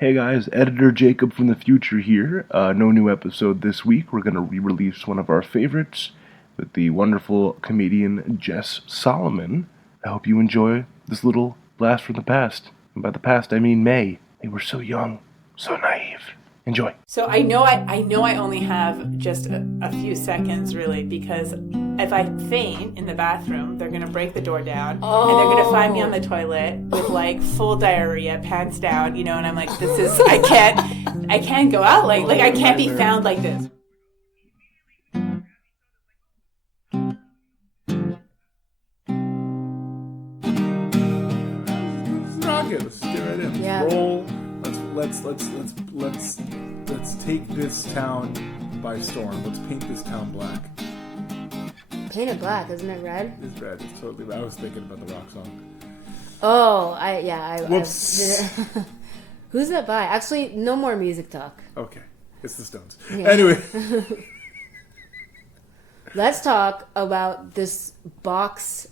Hey guys, Editor Jacob from the future here. No new episode this week. We're going to re-release one of our favorites with the wonderful comedian Jess Salomon. I hope you enjoy this little blast from the past. And by the past, I mean May. They were so young, so naive. Enjoy. So I know I only have just a few seconds really, because if I faint in the bathroom, they're gonna break the door down and they're gonna find me on the toilet with like full diarrhea, pants down, and I'm like, I can't go out like I can't be found like this. Let's rock it. Let's get right in. Yeah. Roll. Let's take this town by storm. Let's paint this town black. Paint it black, isn't it red? It's red. It's totally. I was thinking about the rock song. Oh, Whoops. Who's that by? Actually, no more music talk. Okay, it's the Stones. Yeah. Anyway, let's talk about this box.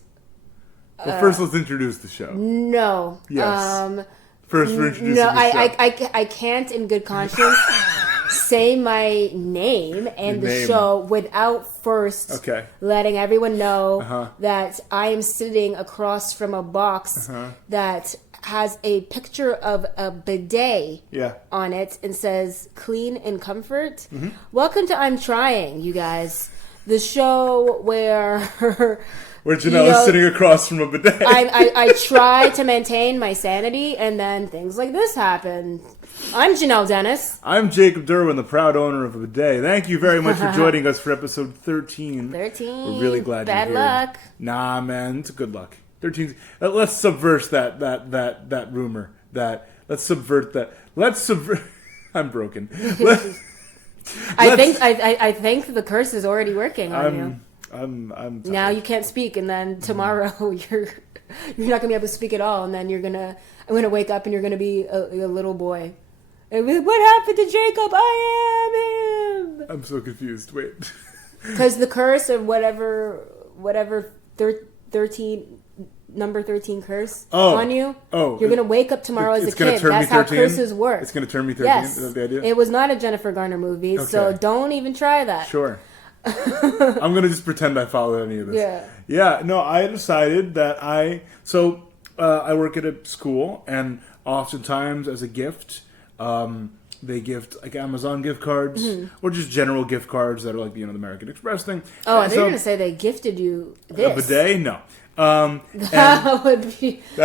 well, first let's introduce the show. No. Yes. First, we're introducing No, the show. I can't in good conscience say my name and the show without first letting everyone know that I am sitting across from a box that has a picture of a bidet on it and says clean and comfort. Mm-hmm. Welcome to I'm Trying, you guys. The show where Jhanelle is sitting across from a bidet. I try to maintain my sanity, and then things like this happen. I'm Jhanelle Dennis. I'm Jacob Derwin, the proud owner of a bidet. Thank you very much for joining us for episode 13. 13. We're really glad you're here. Bad luck. Nah, man, it's good luck. 13. Let's subvert that rumor. Let's subvert that. I'm broken. I think the curse is already working on you. I'm now you can't speak, and then tomorrow you're not gonna be able to speak at all, and then I'm gonna wake up and you're gonna be a little boy. And what happened to Jacob? I am him. I'm so confused. Wait, because the curse of whatever 13 number 13 curse on you. You're gonna wake up tomorrow as a kid. That's how curses work. It's gonna turn me 13. Yes, is that the idea? It was not a Jennifer Garner movie, so don't even try that. Sure. I'm gonna just pretend I followed any of this. Yeah. No, I decided that I work at a school, and oftentimes as a gift, they gift like Amazon gift cards or just general gift cards that are like the American Express thing. Oh, I think you're gonna say they gifted you this. A bidet? No. That'd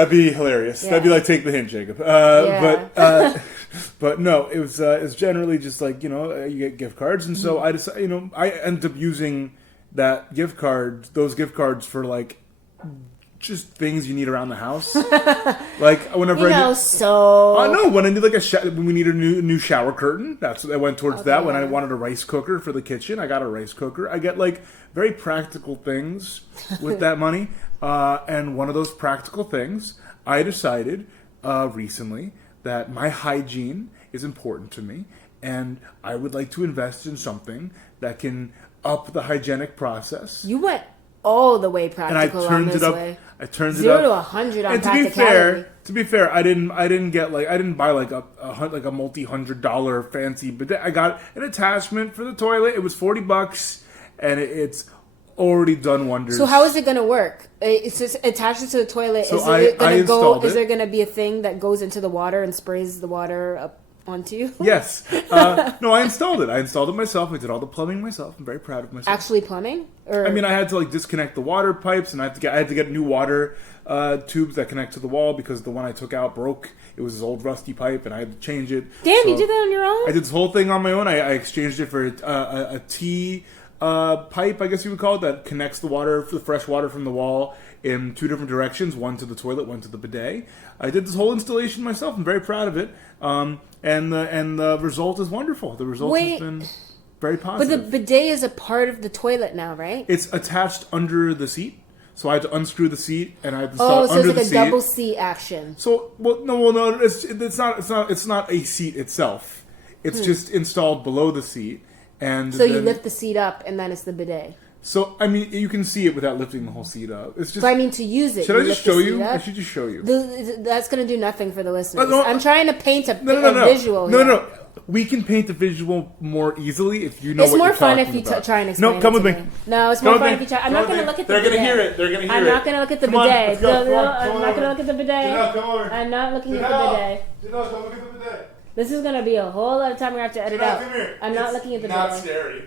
be hilarious. Yeah. That'd be like take the hint, Jacob. But no, it was generally just like you get gift cards, and so I decided I ended up using those gift cards for like just things you need around the house. Like whenever when I need like when we need a new shower curtain, that's what I went towards that. When I wanted a rice cooker for the kitchen, I got a rice cooker. I get like very practical things with that money. And one of those practical things, I decided recently that my hygiene is important to me, and I would like to invest in something that can up the hygienic process. You went all the way practical on this way. I turned 0 it up. to 100 on practicality. To be fair, I didn't buy like a multi-$100 fancy bidet. I got an attachment for the toilet. It was $40, and it's already done wonders. So how is it going to work? It's just attached to the toilet. So is there going to be a thing that goes into the water and sprays the water up onto you? Yes. No, I installed it. I installed it myself. I did all the plumbing myself. I'm very proud of myself. Actually plumbing? I mean, I had to like disconnect the water pipes, and I had to get new water tubes that connect to the wall because the one I took out broke. It was this old rusty pipe, and I had to change it. Damn, you did that on your own? I did this whole thing on my own. I exchanged it for a T pipe, I guess you would call it, that connects the fresh water from the wall in two different directions, one to the toilet, one to the bidet. I did this whole installation myself. I'm very proud of it. And the result is wonderful. The result has been very positive. But the bidet is a part of the toilet now, right? It's attached under the seat. So I had to unscrew the seat, and I had to install it under the seat. So it's like a double seat action. So no, it's not a seat itself. It's just installed below the seat. And so you lift the seat up, and then it's the bidet. So, I mean, you can see it without lifting the whole seat up. It's just. But I mean, to use it. Should I just show you? I should just show you. That's going to do nothing for the listeners. No, I'm trying to paint a visual. No. We can paint the visual more easily if you know what you're talking about. It's more fun if you try and explain it. No, come with me. No, it's more fun if you try. I'm not going to look at the bidet. They're going to hear it. They're going to hear it. I'm not going to look at the bidet. No, I'm not going to look at the bidet. Jhanelle, come over. I'm not looking at the bidet. Jhanelle, come look at the bidet. This is going to be a whole lot of time we're going to have to edit out. Come here. I'm not looking at the not bidet. Scary.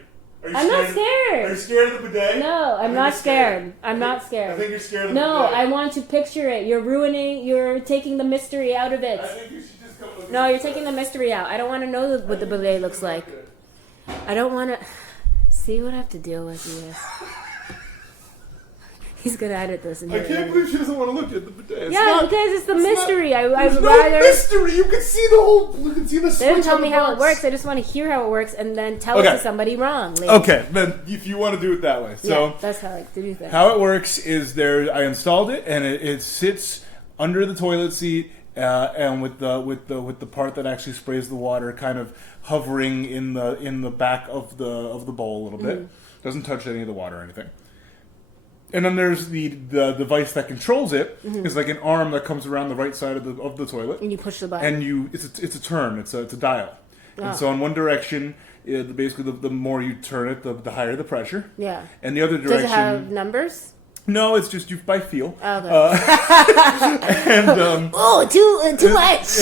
I'm not scared. Are you scared of the bidet? No, I'm not scared. I'm not scared. I think you're scared of the bidet. No, I want to picture it. You're taking the mystery out of it. I think you should just come look. No, you're taking the mystery out. I don't want to know what the bidet looks like. I don't want to see what I have to deal with here. He's gonna edit this. I can't believe she doesn't want to look at the bidet. Because it's the mystery. There's no mystery. You can see the whole. You can see the. They didn't tell me how it works. I just want to hear how it works and then tell it to somebody wrong. Later. Okay, then if you want to do it that way, so that's how I do things. How it works is there. I installed it and it sits under the toilet seat. And with the part that actually sprays the water, kind of hovering in the back of the bowl a little bit, doesn't touch any of the water or anything. And then there's the device that controls it. It's like an arm that comes around the right side of the toilet, and you push the button. And it's a turn. It's a dial. Oh. And so in one direction, basically the more you turn it, the higher the pressure. Yeah. And the other direction. Does it have numbers? No, it's just you by feel. Okay. Too much.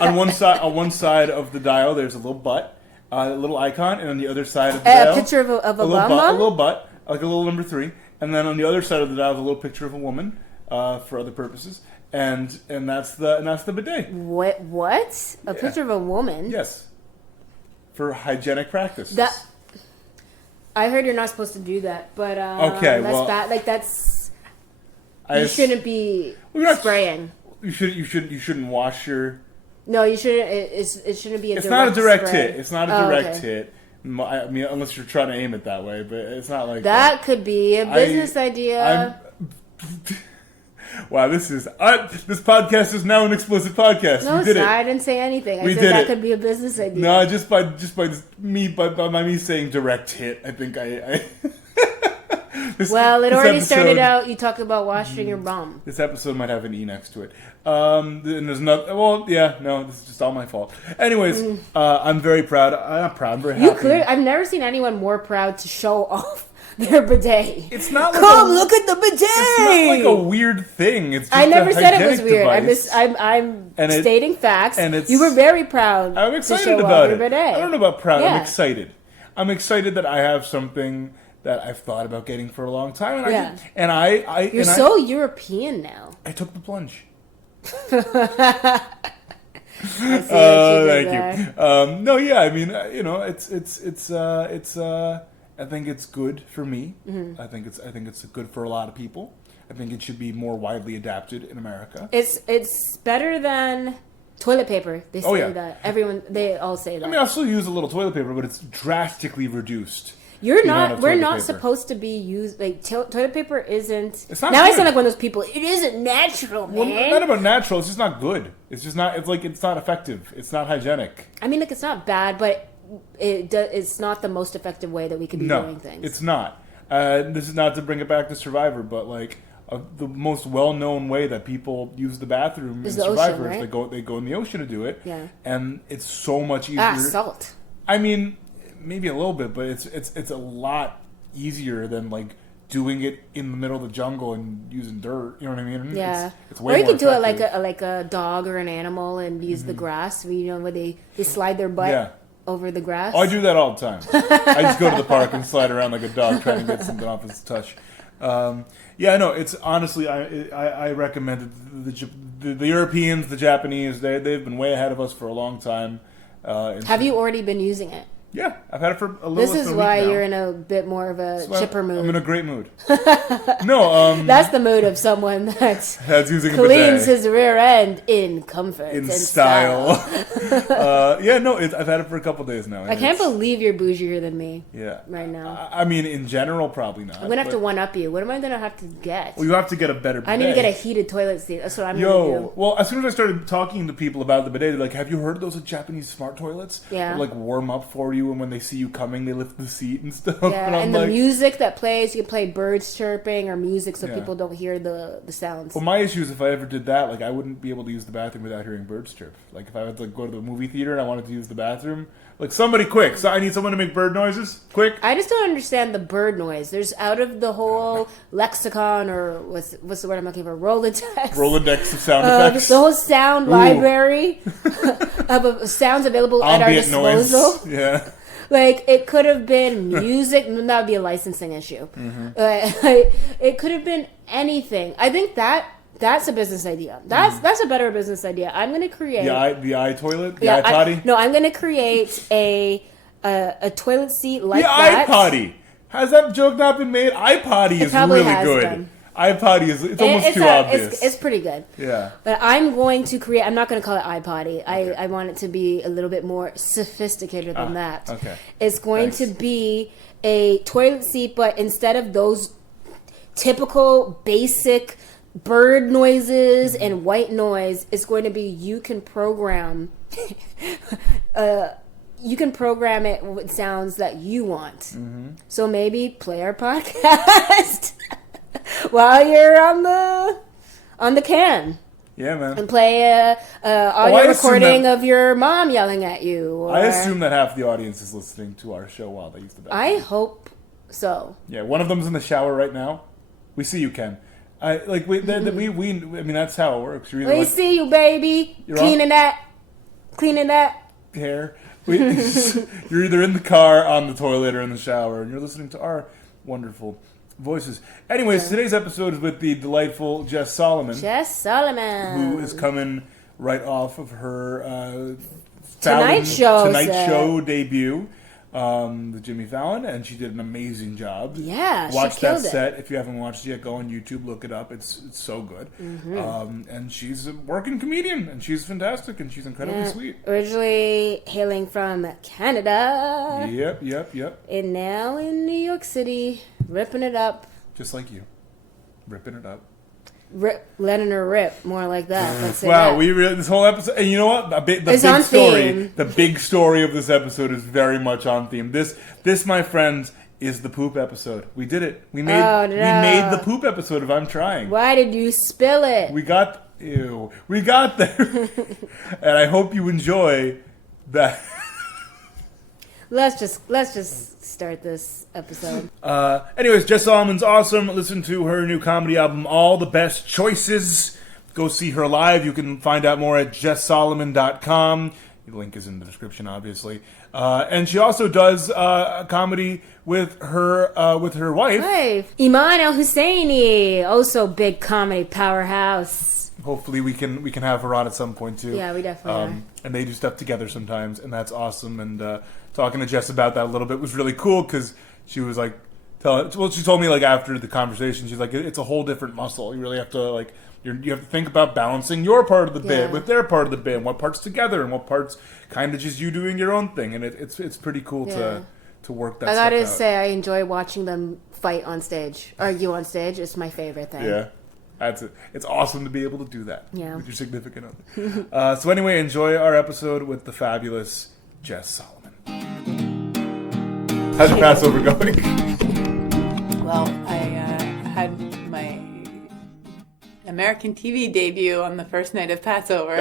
On one side of the dial, there's a little butt, a little icon, and on the other side of the dial, a picture of a little butt, like a little number 3, and then on the other side of the dial, is a little picture of a woman for other purposes, and that's the bidet. What? A picture of a woman? Yes. For hygienic practices. I heard you're not supposed to do that, but okay, that's bad. Like you shouldn't be spraying. You shouldn't wash your. No, you shouldn't. It shouldn't be a. It's not a direct hit. It's not a direct hit. I mean, unless you're trying to aim it that way, but it's not like that. Could be a business idea. Wow, this podcast is now an explicit podcast. No, we did it. I didn't say anything. I said that could be a business idea. No, just by me saying direct hit, I think I it already started out. You talk about washing your bum. This episode might have an E next to it. And there's nothing. Well, yeah, no, this is just all my fault. Anyways, I'm very proud. I'm not proud. I'm very happy. I've never seen anyone more proud to show off their bidet. It's not like look at the bidet. It's not like a weird thing. It's just I never said it was weird. Device. I'm stating facts. And you were very proud. I'm excited to show about off it. Your bidet. I don't know about proud. Yeah. I'm excited. I'm excited that I have something that I've thought about getting for a long time. And You're so European now. I took the plunge. Thank you. No, yeah. I mean, it's. I think it's good for me. Mm-hmm. I think it's good for a lot of people. I think it should be more widely adapted in America. It's better than toilet paper. They say that. They all say that. I mean, I'll still use a little toilet paper, but it's drastically reduced. We're not supposed to be used like toilet paper isn't. It's not now good. I sound like one of those people. It isn't natural, man. Well, not about natural. It's just not good. It's just not. It's not effective. It's not hygienic. I mean, it's not bad, but it's not the most effective way that we could be doing things. It's not. This is not to bring it back to Survivor, but the most well-known way that people use the bathroom in Survivor is they go in the ocean to do it. Yeah. And it's so much easier. Salt. I mean, maybe a little bit, but it's a lot easier than doing it in the middle of the jungle and using dirt. You know what I mean? Yeah. It's way or you more could do effective. it like a dog or an animal and use the grass. Where they slide their butt over the grass. Oh, I do that all the time. I just go to the park and slide around like a dog trying to get something off its touch. It's honestly, I recommend it. The Europeans, the Japanese, they've been way ahead of us for a long time. Have you already been using it? Yeah, I've had it for a little. This is why you're in a bit more of a chipper mood. I'm in a great mood. No, that's the mood of someone that's using cleans his rear end in comfort in style. I've had it for a couple days now. I can't believe you're bougier than me. Yeah, right now. I mean, in general, probably not. I'm gonna have to one up you. What am I gonna have to get? Well, you have to get a better bidet. I need to get a heated toilet seat. That's what I'm gonna do. Well, as soon as I started talking to people about the bidet, they're like, "Have you heard of those Japanese smart toilets? Yeah, that warm up for you you, and when they see you coming, they lift the seat and stuff. Yeah, and the music that plays, you can play birds chirping or music so people don't hear the sounds. Well, my issue is if I ever did that, like I wouldn't be able to use the bathroom without hearing birds chirp. Like if I had to go to the movie theater and I wanted to use the bathroom, like somebody quick. So I need someone to make bird noises, quick. I just don't understand the bird noise. There's out of the whole lexicon, or what's the word I'm looking for? Rolodex of sound effects. The whole sound library of sounds available at our disposal. Noise. Yeah. Like, it could have been music. That would be a licensing issue. Mm-hmm. It could have been anything. I think that's a business idea. That's a better business idea. I'm going to create... The eye toilet? The eye potty? I'm going to create a toilet seat like the that. The eye potty. Has that joke not been made? Eye potty is really good. Done. iPotty it's almost too obvious. It's pretty good. Yeah. But I'm going to create... I'm not going to call it iPotty. Okay. I want it to be a little bit more sophisticated than that. Okay. It's going to be a toilet seat, but instead of those typical basic bird noises and white noise, it's going to be you can program... you can program it with sounds that you want. Mm-hmm. So maybe play our podcast while you're on the can. Yeah, man. And play a audio recording of your mom yelling at you. Or... I assume that half the audience is listening to our show while they use the bathroom. I hope so. Yeah, one of them's in the shower right now. We see you, Ken. I mean, that's how it works. We see you, baby. Cleaning that hair. You're either in the car, on the toilet, or in the shower, and you're listening to our wonderful voices. Anyways, today's episode is with the delightful Jess Salomon. Who is coming right off of her Tonight Show debut. With Jimmy Fallon, and she did an amazing job. Yeah, watch that set. If you haven't watched it yet, go on YouTube, look it up. It's so good. Mm-hmm. And she's a working comedian, and she's fantastic, and she's incredibly sweet. Originally hailing from Canada. Yep. And now in New York City, ripping it up. Just like you, ripping it up. Letting her rip, more like that. Let's say wow, that. This whole episode, and you know what? The big story of this episode is very much on theme. This, my friends, is the poop episode. We did it. We made the poop episode of I'm Trying. Why did you spill it? We got there, and I hope you enjoy that. Let's just start this episode. Anyways, Jess Salomon's awesome. Listen to her new comedy album, All the Best Choices. Go see her live. You can find out more at jesssalomon.com. The link is in the description, obviously. And she also does comedy with her wife. Iman El-Husseini, also big comedy powerhouse. Hopefully we can have her on at some point too. Yeah, we definitely are. And they do stuff together sometimes, and that's awesome. And talking to Jess about that a little bit was really cool because she was like, she told me like after the conversation, she's like, it's a whole different muscle. You really have to you have to think about balancing your part of the bit with their part of the bit, and what parts together, and what parts kind of just you doing your own thing. And it's pretty cool to work that. I gotta say, I enjoy watching them argue on stage. It's my favorite thing. Yeah. That's it. It's awesome to be able to do that with your significant other. So so anyway, enjoy our episode with the fabulous Jess Salomon. How's your Passover going? Well, I had my American TV debut on the first night of Passover.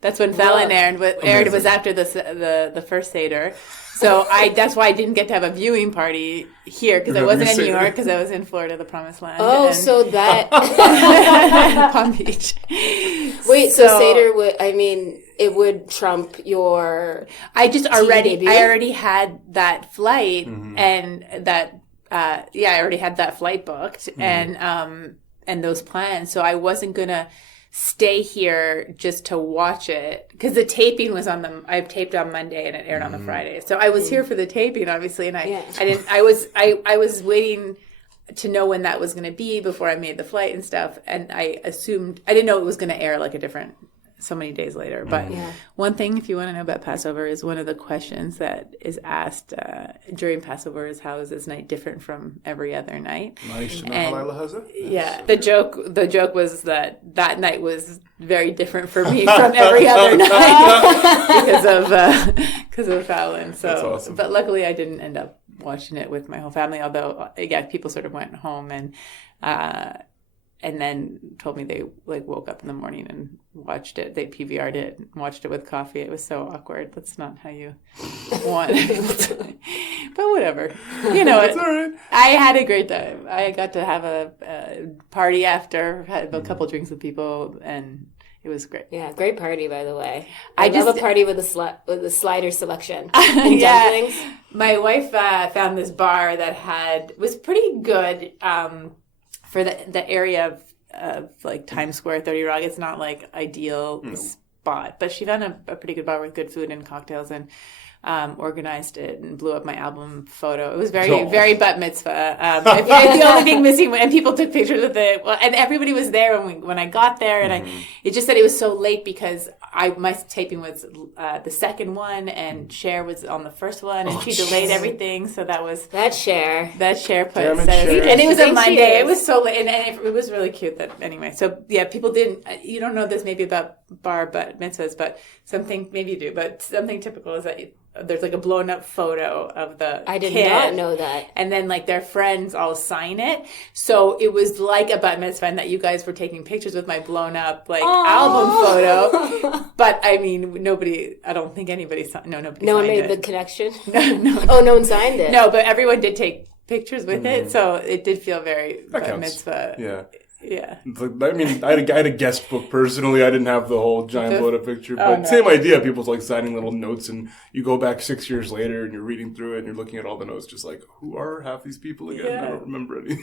That's when Fallon aired. It was after the first Seder. So that's why I didn't get to have a viewing party here because I wasn't in New York because I was in Florida, the Promised Land. Oh, so that Palm Beach. Wait, so Seder it would trump your. I already had that flight and that. I already had that flight booked and those plans. So I wasn't gonna stay here just to watch it because the taping was I taped on Monday and it aired on the Friday. So I was here for the taping, obviously, and I was waiting to know when that was going to be before I made the flight and stuff. And I didn't know it was going to air so many days later. But one thing, if you want to know about Passover, is one of the questions that is asked during Passover is how is this night different from every other night? The joke was that night was very different for me from every other night because of Fallon. So, that's awesome. But luckily I didn't end up watching it with my whole family, although, people sort of went home and then told me they woke up in the morning and watched it. They PVR'd it and watched it with coffee. It was so awkward. That's not how you want it. But whatever. That's all right. I had a great time. I got to have a party after, had a couple drinks with people, and it was great. Yeah, great party, by the way. I love a party with a slider selection and dumplings. My wife found this bar that was pretty good for the area of Times Square, 30 Rock. It's not ideal spot, but she found a pretty good bar with good food and cocktails, and organized it and blew up my album photo. It was very bat mitzvah. The only thing missing, and people took pictures with it. Well, and everybody was there when I got there, and it just said it was so late because my taping was the second one, and Cher was on the first one, and she delayed everything. So that was that Cher put, and it was a Monday. It was so late, and it was really cute. Anyway. So yeah, people didn't. You don't know this maybe about bar bat mitzvahs, but something maybe you do. But something typical is that there's a blown up photo of the I did kid, not know that. And then their friends all sign it. So it was like a bat mitzvah, and that you guys were taking pictures with my blown up album photo. But I mean, I don't think anybody signed. Nobody. No one made the connection. No. Oh, no one signed it. No, but everyone did take pictures with it, so it did feel very bat mitzvah. Yeah. Yeah. I mean, I had a guest book personally. I didn't have the whole giant blow-up picture. But same idea. People's signing little notes, and you go back 6 years later and you're reading through it and you're looking at all the notes just who are half these people again? Yeah. I don't remember any.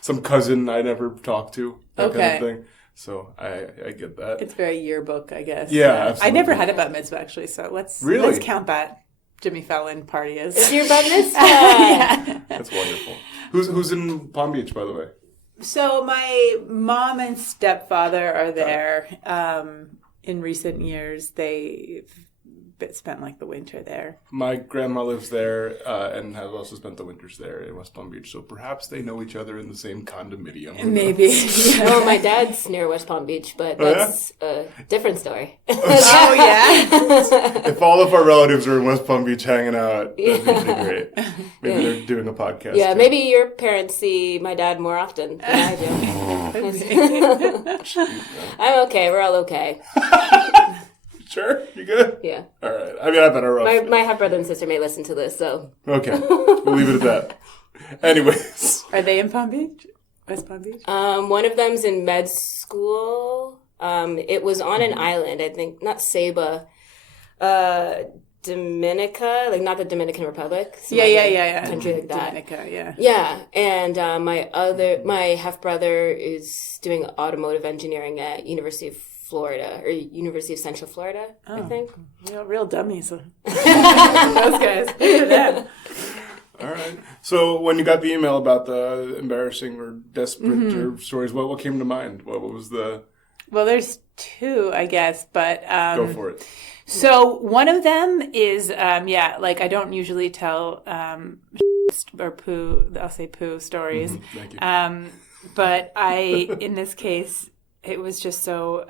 Some cousin I never talked to. That kind of thing. So I get that. It's very yearbook, I guess. Yeah, absolutely. I never had a bat mitzvah, actually, so let's count that Jimmy Fallon party as. It's your bat mitzvah. Yeah. That's wonderful. Who's in Palm Beach, by the way? So my mom and stepfather are there. In recent years, they've spent the winter there. My grandma lives there and has also spent the winters there in West Palm Beach. So perhaps they know each other in the same condominium. Maybe. No, my dad's near West Palm Beach, but that's a different story. Oh, yeah? If all of our relatives are in West Palm Beach hanging out, that'd be pretty great. Maybe they're doing a podcast. Yeah, maybe your parents see my dad more often than I do. I'm okay. We're all okay. Sure? You good? Yeah. All right. I mean, I bet I'm rough. My half-brother and sister may listen to this, so. Okay. We'll leave it at that. Anyways. Are they in Palm Beach? West Palm Beach? One of them's in med school. It was on an island, I think. Not Saba. Dominica, not the Dominican Republic. Yeah. Country like that. Dominica, yeah. Yeah, and my half-brother is doing automotive engineering at University of Florida, or University of Central Florida, I think. Real dummies. Those guys. Look at them. All right. So when you got the email about the embarrassing or desperate stories, what came to mind? What was the... Well, there's two, I guess, but... Go for it. So one of them is, I don't usually tell or poo, I'll say poo stories. Thank you. But in this case... It was just so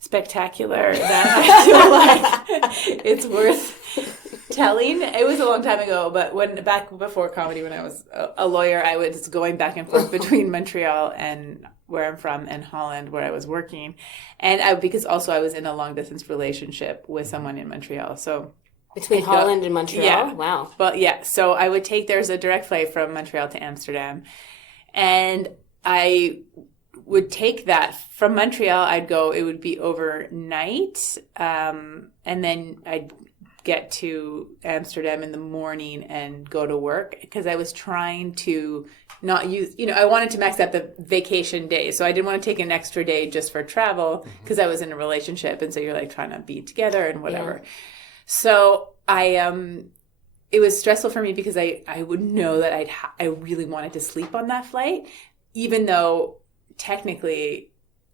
spectacular that I feel it's worth telling. It was a long time ago, but back before comedy, when I was a lawyer, I was going back and forth between Montreal and where I'm from and Holland, where I was working. And because also I was in a long distance relationship with someone in Montreal. So between Holland and Montreal? Yeah. Wow. Well, yeah. So I would there's a direct flight from Montreal to Amsterdam. And I would take that from Montreal. It would be overnight, and then I'd get to Amsterdam in the morning and go to work, because I was trying to not use, I wanted to max out the vacation days, so I didn't want to take an extra day just for travel, because I was in a relationship, and so you're trying to be together and whatever. Yeah. So it was stressful for me, because I would know that I really wanted to sleep on that flight, even though technically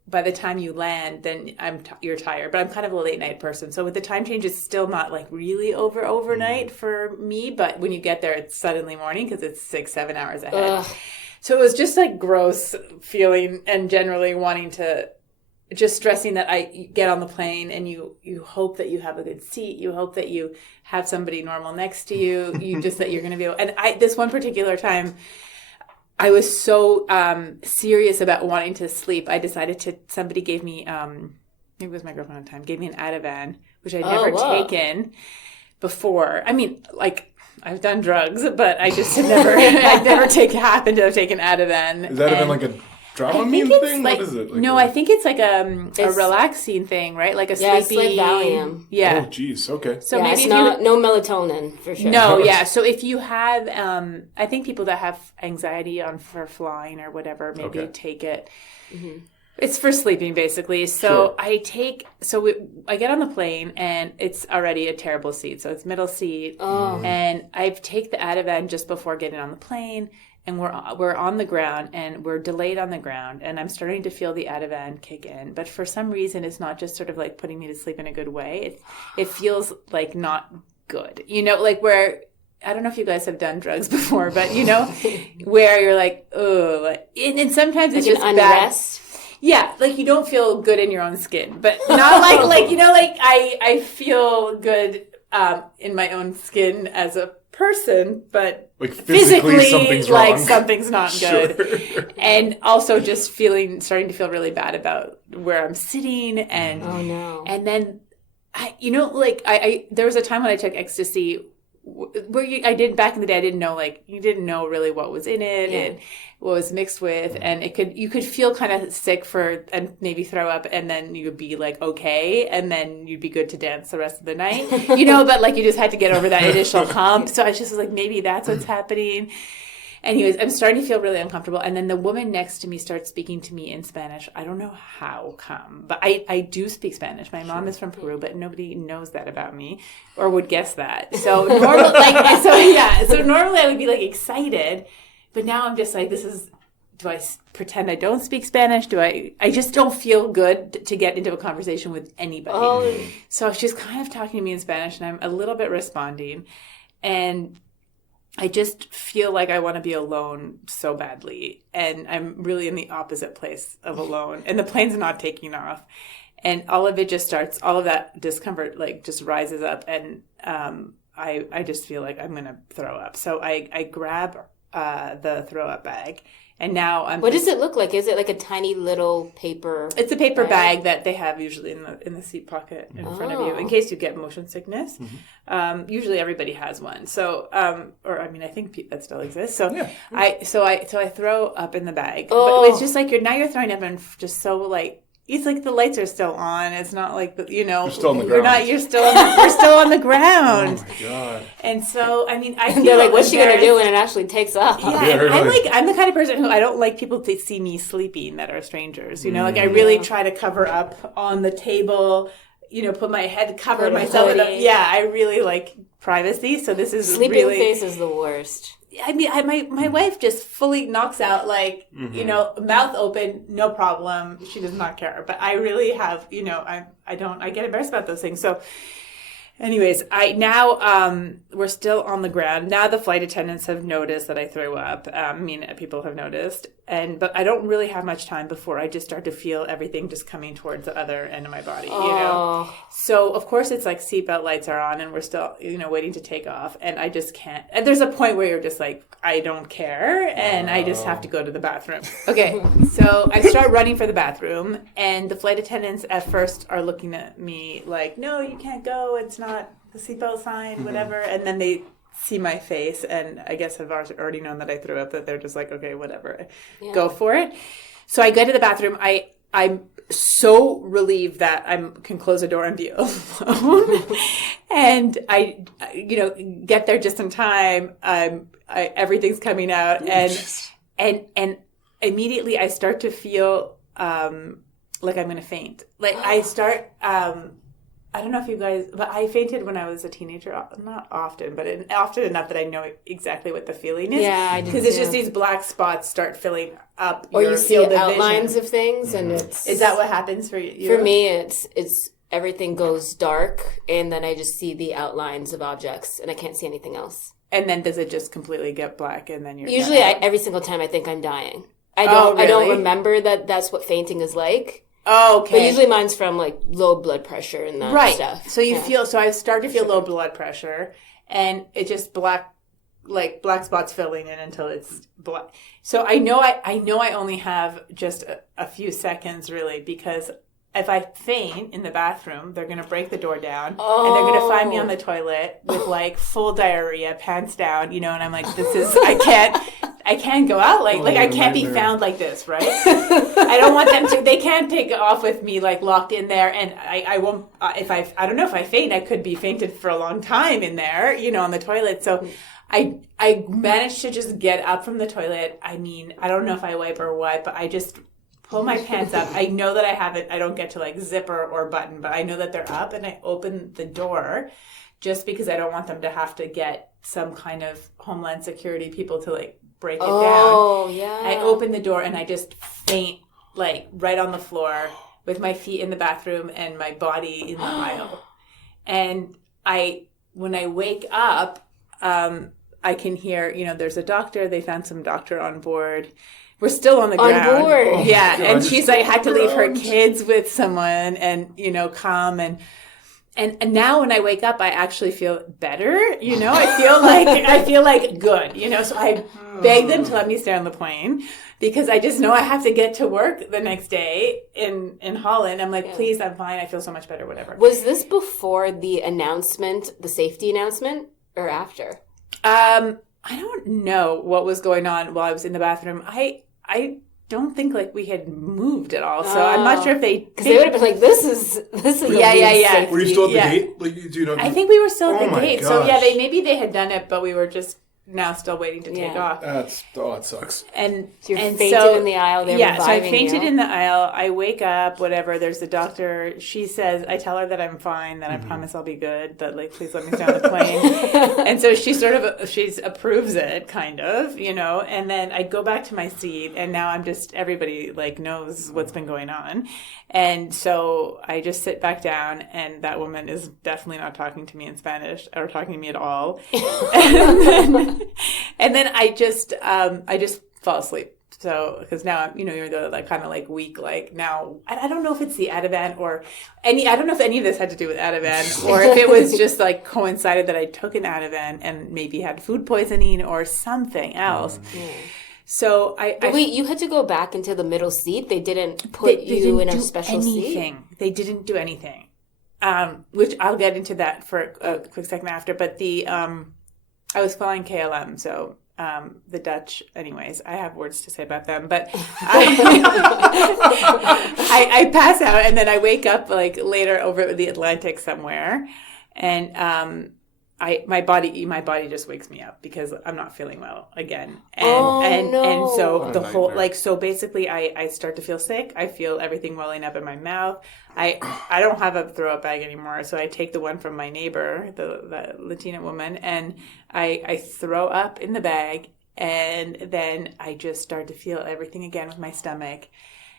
by the time you land, then you're tired, but I'm kind of a late night person. So with the time change, it's still not really overnight for me. But when you get there, it's suddenly morning, because it's 6-7 hours ahead. Ugh. So it was just gross feeling, and generally wanting to just stressing that I get on the plane and you hope that you have a good seat. You hope that you have somebody normal next to you. You just that you're going to be able. And this one particular time, I was so serious about wanting to sleep. I decided to. Somebody gave me. Maybe it was my girlfriend at the time. Gave me an Ativan, which I'd never taken before. I mean, like I've done drugs, but I just had never. I'd never happened to have taken Ativan. Is Ativan like a Dramamine thing? Like, what is it? Like no, I think it's like a relaxing thing, right? Like a sleepy... it's like Valium. Yeah. Oh, geez. Okay. So maybe it's no melatonin, for sure. No, yeah. So if you have... I think people that have anxiety for flying or whatever, maybe take it. Mm-hmm. It's for sleeping, basically. So I get on the plane, and it's already a terrible seat. So it's middle seat. Oh. And I take the Ativan just before getting on the plane. And we're on the ground, and we're delayed on the ground, and I'm starting to feel the Ativan kick in. But for some reason, it's not just sort of like putting me to sleep in a good way. It feels like not good. You know, like where, I don't know if you guys have done drugs before, but you know, where you're like, oh, and sometimes it's like just an unrest. bad. Yeah, like you don't feel good in your own skin, but not like you know, like I feel good in my own skin as a person, but like physically something's wrong. Like something's not good. And also just starting to feel really bad about where I'm sitting, and and then I there was a time when I took ecstasy where I did back in the day. I didn't know, like, you didn't know really what was in it and what was mixed with, and you could feel kind of sick and maybe throw up, and then you'd be like okay, and then you'd be good to dance the rest of the night, you know. But like you just had to get over that initial hump. So I just was like, maybe that's what's happening. Anyways, I'm starting to feel really uncomfortable, and then the woman next to me starts speaking to me in Spanish. I don't know how come, but I do speak Spanish. My mom is from Peru, but nobody knows that about me or would guess that. So normally, so normally I would be like excited, but now I'm just like, do I pretend I don't speak Spanish? I just don't feel good to get into a conversation with anybody. Oh. So she's kind of talking to me in Spanish, and I'm a little bit responding, and I just feel like I want to be alone so badly, and I'm really in the opposite place of alone, and the plane's not taking off, and all of that discomfort like just rises up, and I just feel like I'm gonna throw up. So I grab the throw up bag, and now What does it look like? Is it like a tiny little paper? It's a paper bag that they have usually in the seat pocket in front of you in case you get motion sickness. Mm-hmm. Usually everybody has one. So I think that still exists. So I throw up in the bag. Oh. But it's just like you're throwing up, and just so like, it's like the lights are still on. It's not like, you're still on the ground. You're still on the ground. Oh my God. And so, I mean, I feel they're like, what's she going to do when it actually takes off? Yeah, I'm the kind of person who I don't like people to see me sleeping that are strangers. You know, like I really try to cover up on the table, you know, put my head, cover myself. I really like privacy. So this is sleeping face is the worst. I mean, my wife just fully knocks out, like, you know, mouth open, no problem. She does not care. But I really have, you know, I get embarrassed about those things. So anyways, we're still on the ground. Now the flight attendants have noticed that I threw up. People have noticed. But I don't really have much time before I just start to feel everything just coming towards the other end of my body, you know? So, of course, it's like seatbelt lights are on, and we're still, you know, waiting to take off. And I just can't. And there's a point where you're just like, I don't care. And I just have to go to the bathroom. Okay. So I start running for the bathroom. And the flight attendants at first are looking at me like, no, you can't go. It's not the seatbelt sign, whatever. And then they see my face, and I guess have already known that I threw up, that they're just like, okay, whatever, go for it. So I go to the bathroom. I'm so relieved that I can close the door and be alone. And I, you know, get there just in time. Everything's coming out, and immediately I start to feel like I'm going to faint. Like I start. I don't know if you guys, but I fainted when I was a teenager. Not often, but often enough that I know exactly what the feeling is. Yeah, I do. Because it's just these black spots start filling up. Or you see outlines of things, and it's. Is that what happens for you? For me, it's everything goes dark, and then I just see the outlines of objects, and I can't see anything else. And then does it just completely get black, and then you're usually every single time I think I'm dying. I don't remember that that's what fainting is like. Oh, okay. But usually mine's from like low blood pressure and that stuff. So so I start to feel low blood pressure, and it just black spots filling in until it's black. So I know I only have just a few seconds really, because if I faint in the bathroom, they're going to break the door down and they're going to find me on the toilet with like full diarrhea, pants down, and I'm like, I can't go out like I can't be found like this, right? I don't want them to. They can't take off with me like locked in there, and I won't. I don't know if I faint, I could be fainted for a long time in there, on the toilet. So I managed to just get up from the toilet. I mean, I don't know if I wipe or what, but I just pull my pants up. I know that I haven't. I don't get to like zipper or button, but I know that they're up, and I open the door just because I don't want them to have to get some kind of Homeland Security people to like break it down. Oh, yeah. I open the door and I just faint like right on the floor with my feet in the bathroom and my body in the aisle. And when I wake up, I can hear, there's a doctor. They found some doctor on board. We're still on the ground. On board. Oh, yeah. God, and she's like, had to leave her kids with someone and, come and now when I wake up, I actually feel better. I feel like good, so I beg them to let me stay on the plane because I just know I have to get to work the next day in Holland. I'm like, please, I'm fine. I feel so much better, whatever. Was this before the announcement, the safety announcement, or after? I don't know what was going on while I was in the bathroom. I don't think like we had moved at all, so I'm not sure if they would have been like, this is yeah. Were you still at the gate? Like, do you know? I think we were still at the gate. Gosh. So yeah, maybe they had done it, but we were just now still waiting to take off. That sucks. And so you're fainted in the aisle. So I fainted in the aisle. I wake up, whatever. There's the doctor. She says, I tell her that I'm fine, that I promise I'll be good, that like please let me stay on the plane. And so she she approves it, kind of, And then I go back to my seat, and now I'm just everybody like knows what's been going on, and so I just sit back down, and that woman is definitely not talking to me in Spanish or talking to me at all. And then I just fall asleep. So, because now I'm, you're the like kind of like weak, like now, I don't know if it's the Ativan or I don't know if any of this had to do with Ativan or if it was just like coincided that I took an Ativan and maybe had food poisoning or something else. So wait, you had to go back into the middle seat? They didn't put you in a special seat? They didn't do anything. Which I'll get into that for a quick second after, but I was flying KLM, so the Dutch, anyways, I have words to say about them, but I pass out and then I wake up like later over the Atlantic somewhere, and my body just wakes me up because I'm not feeling well again, and so the whole so basically I start to feel sick. I feel everything welling up in my mouth. I don't have a throw up bag anymore, so I take the one from my neighbor, the Latina woman, and I throw up in the bag, and then I just start to feel everything again with my stomach.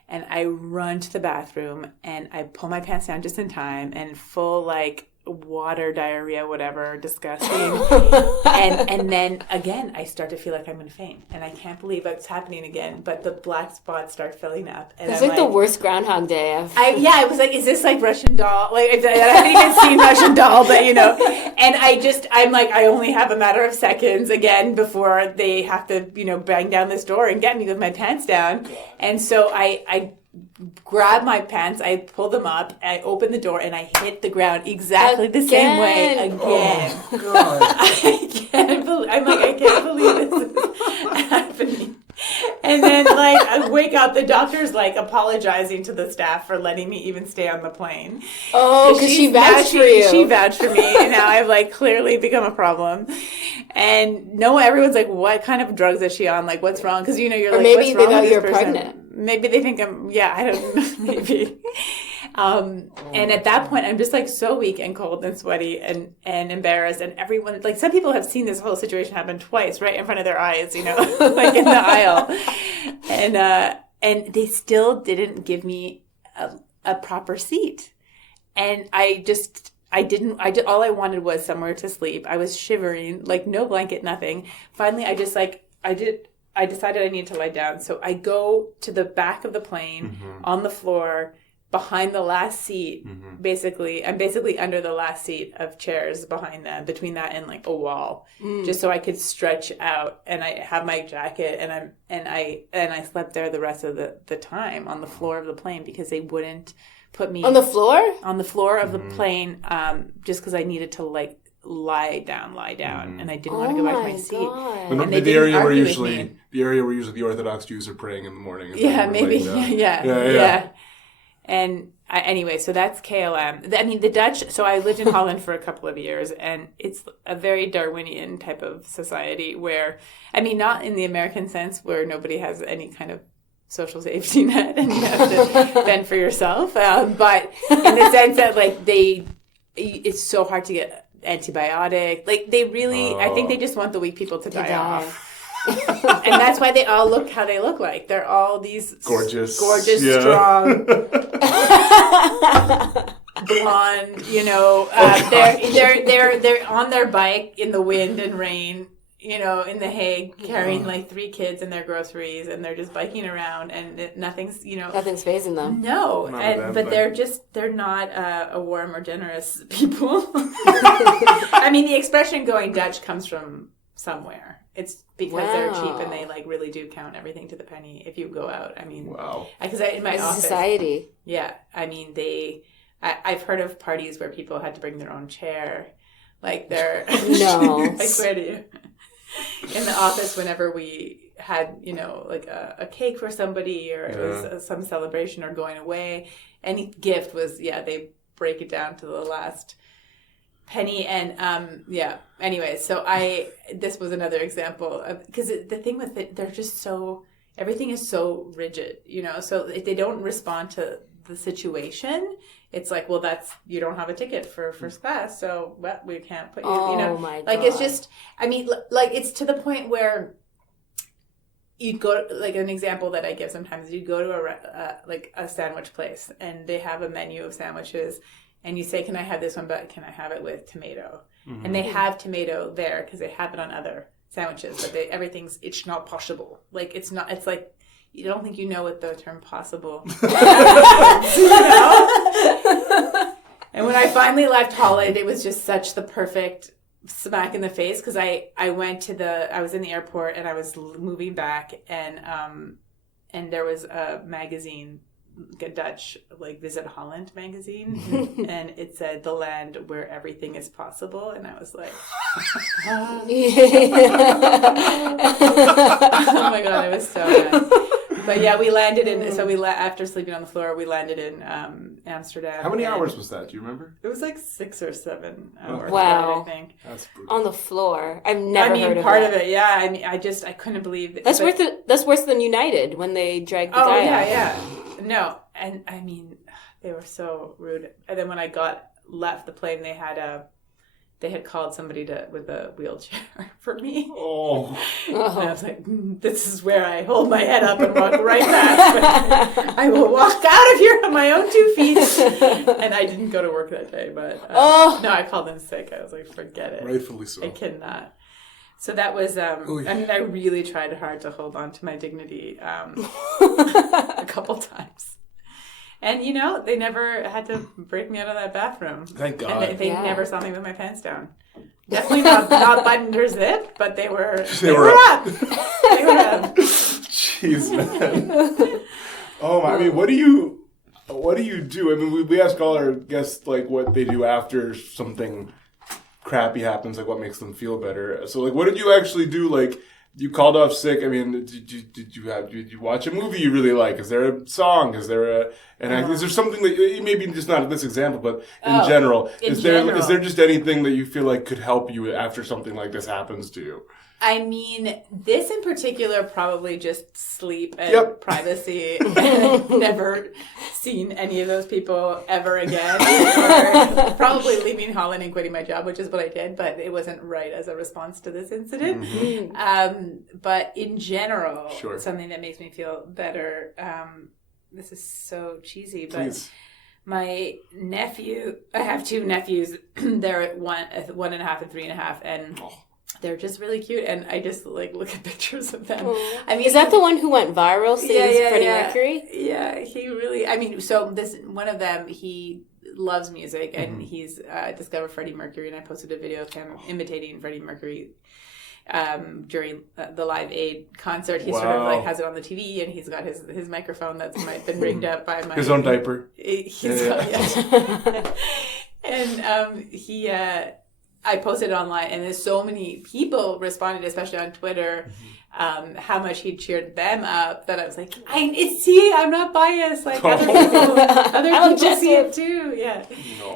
And I run to the bathroom and I pull my pants down just in time, and full like water, diarrhea, whatever, disgusting. and then again, I start to feel like I'm going to faint, and I can't believe it's happening again. But the black spots start filling up. And it's like the worst Groundhog Day ever. I was like, is this like Russian Doll? Like I haven't even seen Russian Doll, but And I'm like, I only have a matter of seconds again before they have to, bang down this door and get me with my pants down. And so I grab my pants, I pull them up, I open the door, and I hit the ground exactly the same way again. Oh, God. I can't believe this is happening. And then, I wake up, the doctor's, apologizing to the staff for letting me even stay on the plane. Oh, because she vouched for you. She vouched for me, and now I've, clearly become a problem. And everyone's like, what kind of drugs is she on? Like, what's wrong? Because, you're like, maybe what's wrong they know with you're this person? pregnant. Maybe they think I don't know, maybe. And at that point, I'm just so weak and cold and sweaty and embarrassed. And everyone, some people have seen this whole situation happen twice right in front of their eyes, in the aisle. And they still didn't give me a proper seat. And all I wanted was somewhere to sleep. I was shivering, no blanket, nothing. Finally, I decided I needed to lie down. So I go to the back of the plane on the floor, behind the last seat, basically. I'm basically under the last seat of chairs behind them, between that and like a wall, just so I could stretch out. And I have my jacket, and I slept there the rest of the time on the floor of the plane because they wouldn't put me on the floor of the plane, just because I needed to like lie down, and I didn't want to go back to my seat. And the area where usually the Orthodox Jews are praying in the morning. Yeah, maybe. Yeah. And anyway, so that's KLM. I mean, the Dutch, so I lived in Holland for a couple of years, and it's a very Darwinian type of society where, I mean, not in the American sense where nobody has any kind of social safety net and you have to fend for yourself, but in the sense that, like, it's so hard to get antibiotic. Like, they really, I think they just want the weak people to die off. And that's why they all look how they look like. They're all these gorgeous, strong, blonde. You know, they're on their bike in the wind and rain. You know, in The Hague, carrying like 3 kids and their groceries, and they're just biking around, and nothing's phasing them. No, but they're not a warm or generous people. I mean, the expression "going Dutch" comes from somewhere. It's because they're cheap and they like really do count everything to the penny if you go out. I mean, because in my office, society. Yeah, I mean I've heard of parties where people had to bring their own chair, like they're no. I swear to you. In the office, whenever we had, you know, like a cake for somebody or it was some celebration or going away, any gift was, they break it down to the last penny. And anyway, so this was another example of, because the thing with it, they're just so, everything is so rigid, you know, so if they don't respond to the situation, it's like, well, you don't have a ticket for first class, so we can't put you, you know, my like, God. it's just, I mean, like, it's to the point where you'd go, like, an example that I give sometimes, you'd go to a sandwich place, and they have a menu of sandwiches, and you say, can I have this one, but can I have it with tomato? Mm-hmm. And they have tomato there, because they have it on other sandwiches, but it's not possible. Like, it's like, you don't think you know what the term possible is, you know? And when I finally left Holland, it was just such the perfect smack in the face, because I was in the airport and I was moving back, and there was a magazine, a Dutch, like, Visit Holland magazine, and it said the land where everything is possible, and I was like, oh my God, it was so bad. But yeah, we landed after sleeping on the floor, we landed in Amsterdam. How many hours was that? Do you remember? It was like 6 or 7 hours. Wow. I think. That's brutal. On the floor. I've never heard of part that. of it, yeah. I mean, I couldn't believe it. That's worse than United when they dragged the guy out. Yeah. No, and I mean, they were so rude. And then when I left the plane, they had called somebody with a wheelchair for me. Oh. And I was like, this is where I hold my head up and walk right past. I will walk out of here on my own 2 feet. And I didn't go to work that day, but no, I called in sick. I was like, forget it. Rightfully so. I cannot. So that was, I mean, I really tried hard to hold on to my dignity a couple times. And, you know, they never had to break me out of that bathroom. Thank God. And they never saw me with my pants down. Definitely not buttoned or zipped, but they were up. They were up. Jeez, man. Oh, I mean, what do you do? I mean, we ask all our guests, like, what they do after something crappy happens, like what makes them feel better. So, like, what did you actually do? Like, you called off sick. I mean, did you watch a movie you really like? Is there a song? Is there is there something that, maybe just not this example, but in general, is there just anything that you feel like could help you after something like this happens to you? I mean, this in particular, probably just sleep and privacy, and never seen any of those people ever again. Or probably leaving Holland and quitting my job, which is what I did, but it wasn't right as a response to this incident. Mm-hmm. But in general, something that makes me feel better, this is so cheesy, but please. My nephew, I have 2 nephews, they're at 1.5 and 3.5, and they're just really cute, and I just like look at pictures of them. Aww. I mean, is that the one who went viral? Freddie Mercury. Yeah, he really. I mean, so this one of them, he loves music, and he's discovered Freddie Mercury, and I posted a video of him imitating Freddie Mercury during the Live Aid concert. He sort of like has it on the TV, and he's got his microphone that's been rigged up by his own diaper. And I posted it online, and there's so many people responded, especially on Twitter, how much he cheered them up, that I was like, I'm not biased. Like other people see it too. Yeah,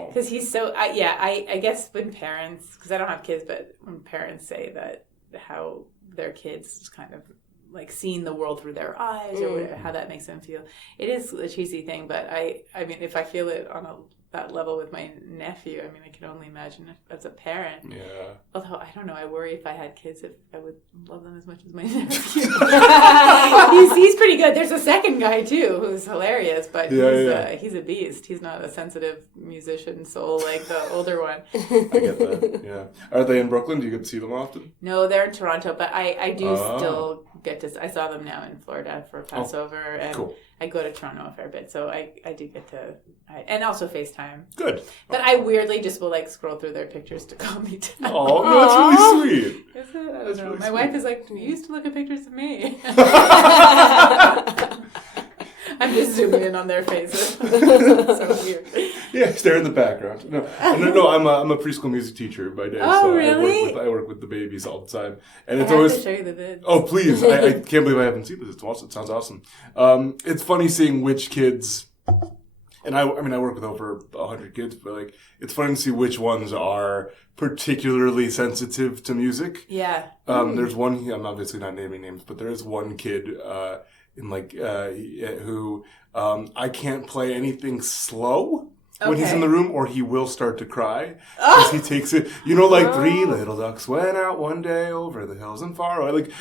because he's so. I guess when parents, because I don't have kids, but when parents say that how their kids kind of like seeing the world through their eyes or whatever, how that makes them feel, it is a cheesy thing. But I mean, if I feel it on that level with my nephew, I mean, I can only imagine as a parent. Yeah. Although, I don't know, I worry if I had kids, if I would love them as much as my nephew. He's pretty good. There's a second guy, too, who's hilarious, but he's a beast. He's not a sensitive musician soul like the older one. I get that, yeah. Are they in Brooklyn? Do you get to see them often? No, they're in Toronto, but I do still get to... I saw them now in Florida for Passover, and cool. I go to Toronto a fair bit, so I do get to... and also FaceTime. Good. But I weirdly just will like scroll through their pictures to calm me down. Oh, no, that's really sweet. Is it? I don't know. My wife is like, you used to look at pictures of me. I'm just zooming in on their faces. So weird. Yeah, stare in the background. No, I'm a preschool music teacher by day. Oh, so really? I work with the babies all the time, and I it's always. To show you the vid. Oh, please! I can't believe I haven't seen this. It's awesome. It sounds awesome. It's funny seeing which kids. And I mean, I work with over 100 kids, but like, it's funny to see which ones are particularly sensitive to music. Yeah. There's one. I'm obviously not naming names, but there is one kid who I can't play anything slow when he's in the room, or he will start to cry because he takes it. Like 3 little ducks went out one day over the hills and far away. Like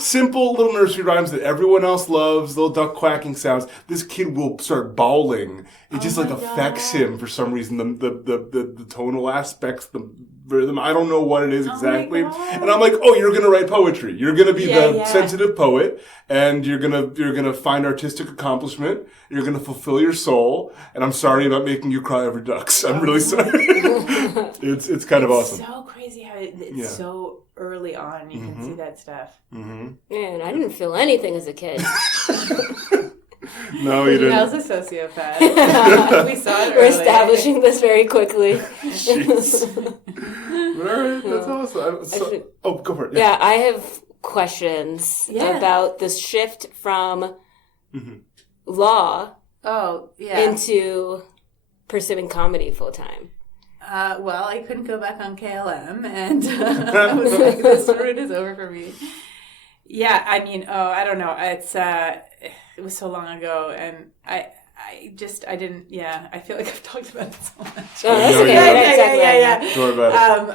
simple little nursery rhymes that everyone else loves. Little duck quacking sounds. This kid will start bawling. It just affects him for some reason. The tonal aspects, the rhythm. I don't know what it is exactly. And I'm like, oh, you're gonna write poetry. You're gonna be the sensitive poet, and you're gonna find artistic accomplishment. You're gonna fulfill your soul. And I'm sorry about making you cry over ducks. I'm really sorry. It's kind of awesome. It's so crazy how it's so early on. You can see that stuff. Mm-hmm. Man, I didn't feel anything as a kid. No, you didn't. Jhanelle's a sociopath. We saw it early. We're establishing this very quickly. Jeez. All right, that's awesome. Go for it. Yeah, I have questions about this shift from law into pursuing comedy full time. Well, I couldn't go back on KLM, and I was like, this route is over for me. Yeah, I mean, I don't know. It was so long ago, and I didn't. Yeah, I feel like I've talked about it so much. Oh, that's okay. Yeah. Don't worry about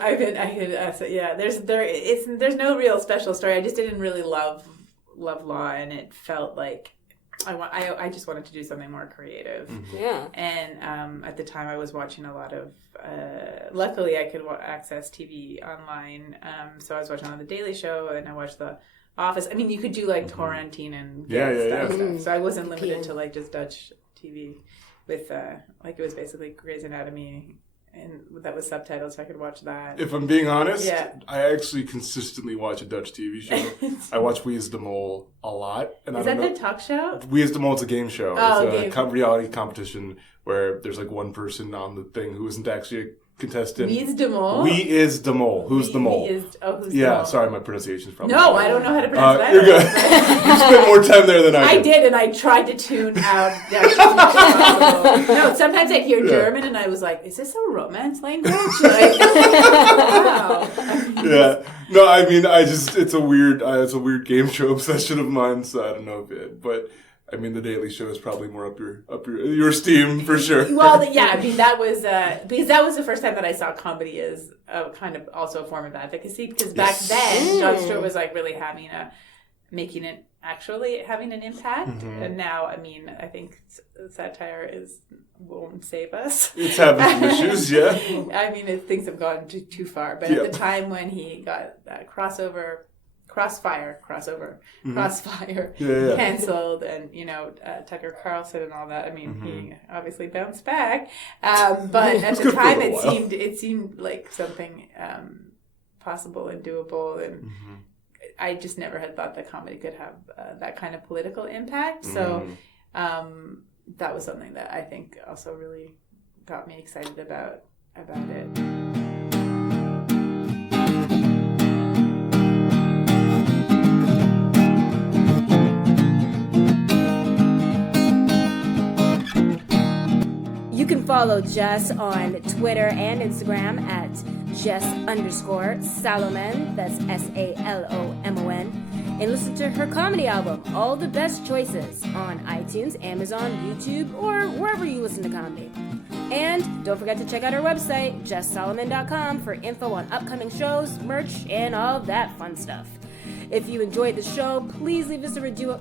it. There's no real special story. I just didn't really love law, and it felt like I just wanted to do something more creative. Mm-hmm. Yeah. And at the time, I was watching a lot of. Luckily, I could access TV online, so I was watching on the Daily Show, and I watched the Office. I mean, you could do like torrenting and stuff. So I wasn't limited to like just Dutch TV with it was basically Grey's Anatomy, and that was subtitled, so I could watch that. If I'm being honest, I actually consistently watch a Dutch TV show. I watch Wie is de Mol a lot. And is that the talk show? Wie is de Mol is a game show. Oh, it's a reality competition where there's like one person on the thing who isn't actually a contestant. Wie is de Mol? Wie is de Mol. Who's the mole? Who's the mole? Sorry, my pronunciation is probably No, I don't know how to pronounce that. You're good. You spent more time there than I did. I did, and I tried to tune out. No, sometimes I'd hear German, and I was like, is this a Romance language? Like, wow. Yeah. No, I mean, it's a weird game show obsession of mine, so I don't know if it, but I mean, the Daily Show is probably more up your steam for sure. Well, yeah, I mean, that was because that was the first time that I saw comedy as a kind of also a form of advocacy. Because back then, Jon Stewart was like really having making it actually having an impact. And now, I mean, I think satire won't save us. It's having some issues, yeah. I mean, things have gone too far. But at the time when he got that Crossfire canceled, and Tucker Carlson and all that. I mean, he obviously bounced back, but at the time it seemed like something possible and doable, and I just never had thought that comedy could have that kind of political impact. So that was something that I think also really got me excited about it. You can follow Jess on Twitter and Instagram at Jess_Salomon. That's SALOMON. And listen to her comedy album, All the Best Choices, on iTunes, Amazon, YouTube, or wherever you listen to comedy. And don't forget to check out her website, JessSalomon.com, for info on upcoming shows, merch, and all that fun stuff. If you enjoyed the show, please leave us a review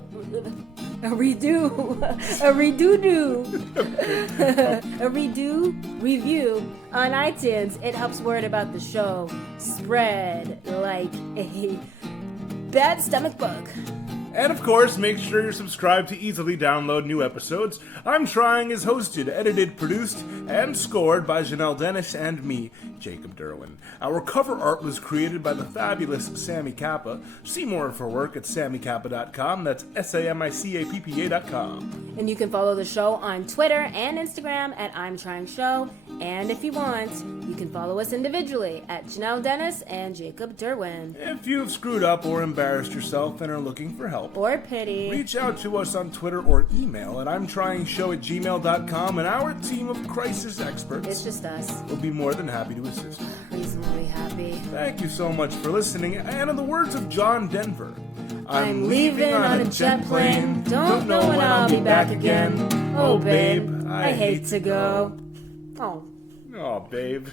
on iTunes. It helps word about the show spread like a bad stomach bug. And of course, make sure you're subscribed to easily download new episodes. I'm Trying is hosted, edited, produced, and scored by Jhanelle Dennis and me, Jacob Derwin. Our cover art was created by the fabulous Sammy Kappa. See more of her work at sammykappa.com. That's SAMICAPPA.com. And you can follow the show on Twitter and Instagram at ImTryingShow. And if you want, you can follow us individually at Jhanelle Dennis and Jacob Derwin. If you've screwed up or embarrassed yourself and are looking for help, or pity, reach out to us on Twitter or email at ImTryingShow@gmail.com, and our team of crisis experts, it's just us, will be more than happy to assist you. Reasonably happy. Thank you so much for listening, and in the words of John Denver, I'm leaving on a jet plane, don't know when I'll be back again. Oh babe, I hate to go. Oh, babe.